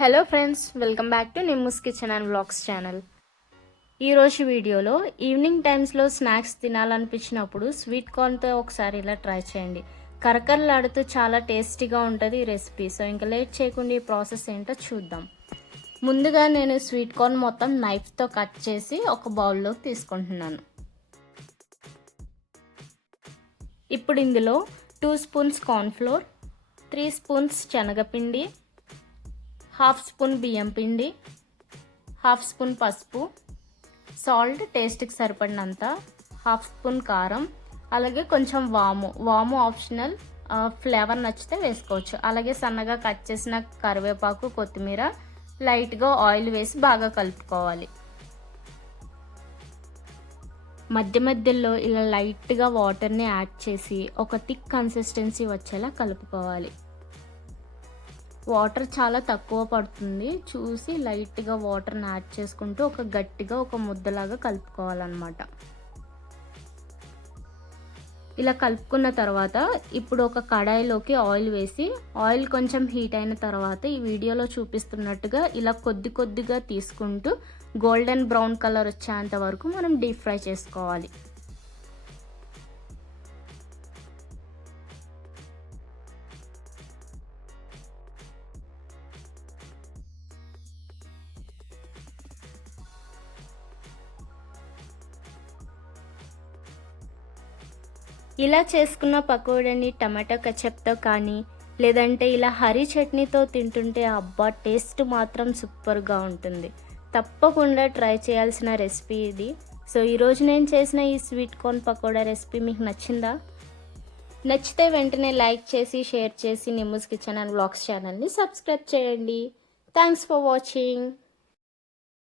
Hello friends, welcome back to Nimmu's kitchen and vlogs channel. ఈరోజు వీడియోలో evening టైమ్స్లో snacks తినాలనిపించినప్పుడు స్వీట్ కార్న్తో ఒకసారి ఇలా ట్రై చేయండి. కరకరలాడుతూ చాలా టేస్టీగా ఉంటుంది ఈ రెసిపీ. సో ఇంకా లేట్ చేయకుండా ఈ ప్రాసెస్ ఏంటో చూద్దాం. ముందుగా నేను స్వీట్ కార్న్ మొత్తం నైఫ్తో కట్ చేసి ఒక బౌల్లోకి తీసుకుంటున్నాను. ఇప్పుడు ఇందులో 2 స్పూన్స్ కార్న్ఫ్లోర్, 3 స్పూన్స్ శనగపిండి, 1/2 స్పూన్ బియ్యం పిండి, 1/2 స్పూన్ పసుపు, సాల్ట్ టేస్ట్కి సరిపడినంత, 1/2 స్పూన్ కారం, అలాగే కొంచెం వాము ఆప్షనల్, ఫ్లేవర్ నచ్చితే వేసుకోవచ్చు. అలాగే సన్నగా కట్ చేసిన కరివేపాకు, కొత్తిమీర, లైట్గా ఆయిల్ వేసి బాగా కలుపుకోవాలి. మధ్య మధ్యలో ఇలా లైట్గా వాటర్ని యాడ్ చేసి ఒక థిక్ కన్సిస్టెన్సీ వచ్చేలా కలుపుకోవాలి. వాటర్ చాలా తక్కువ పడుతుంది, చూసి లైట్గా వాటర్ని యాడ్ చేసుకుంటూ గట్టిగా ఒక ముద్దలాగా కలుపుకోవాలన్నమాట. ఇలా కలుపుకున్న తర్వాత ఇప్పుడు ఒక కడాయిలోకి ఆయిల్ వేసి, ఆయిల్ కొంచెం హీట్ అయిన తర్వాత ఈ వీడియోలో చూపిస్తున్నట్టుగా ఇలా కొద్దిగా తీసుకుంటూ గోల్డెన్ బ్రౌన్ కలర్ వచ్చేంత వరకు మనం డీప్ ఫ్రై చేసుకోవాలి. ఇలా చేసుకున్న పకోడీని టమాటో కచప్తో కానీ లేదంటే ఇలా హరీ చట్నీతో తింటుంటే అబ్బా టేస్ట్ మాత్రం సూపర్గా ఉంటుంది. తప్పకుండా ట్రై చేయాల్సిన రెసిపీ ఇది. సో ఈరోజు నేను చేసిన ఈ స్వీట్ కార్న్ పకోడా రెసిపీ మీకు నచ్చిందా? నచ్చితే వెంటనే లైక్ చేసి షేర్ చేసి నిమ్ముస్ కిచెన్ అండ్ వ్లాగ్స్ ఛానల్ని సబ్స్క్రైబ్ చేయండి. Thanks for watching.